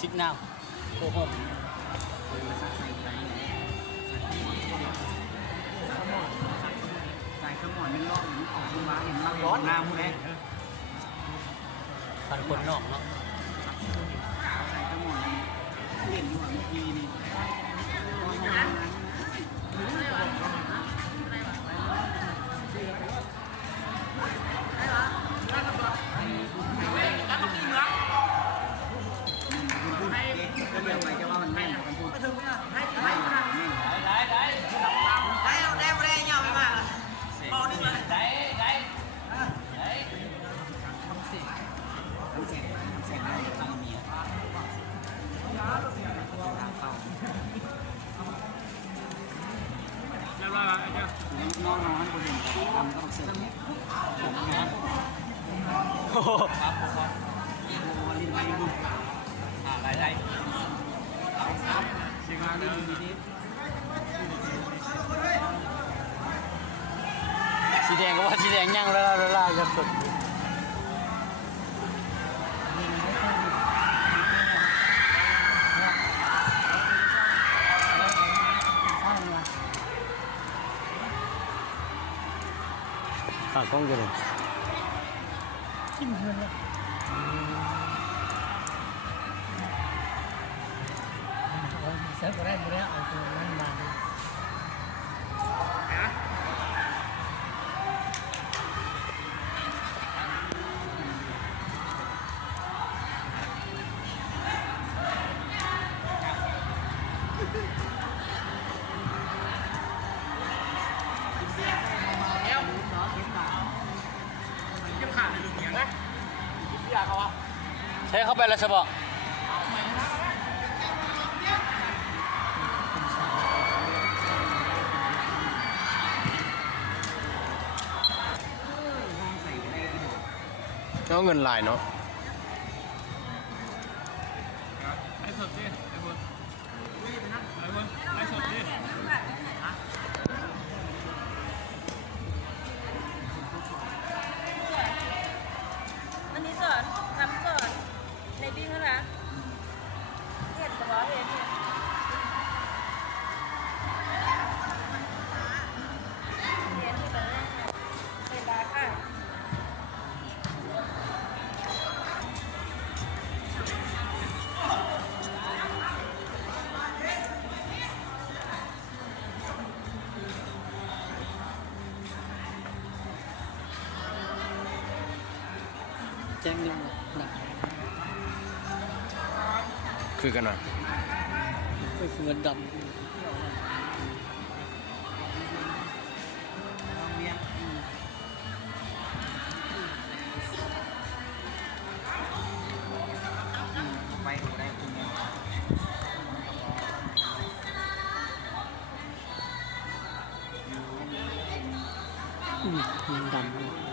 ชิดน้ำโอ้โหใส่สมอนเป็นรอบออกมาเห็นมาร้อนน้ำมูเลย พันคนนอกเนาะ ใส่สมอนเล่นอยู่เมื่อกี้นี่ก็เรียกไปแค่ว่ามันแม่นกันพูดไม่น้องๆคนเห็นทำก็ต้องเสร็จเนี่ยผมนะโอ้โหครับครับลิ้นไปดูได้สิมาลิ้นนิดสีแดงก็ว่าสีแดงย่างละจะสุดกล้องกันเลยกินเงินเลยเซ็ตอะไรไม่ได้เอาตัวนั้นมาใช้เข้าไปแล้วใช่ปะเอาเงินลายเนาะไอ้สดดิไอ้บนไอ้สดดิอันนี้สอนทำสอนในดิ้งนะเห็นเฉพาะเห็นที่มันเห็นได้ค่ะแจ้งยังหนัก คือกันนะ คือเงินดำไปดูได้คุณเนี่ยเงินดำ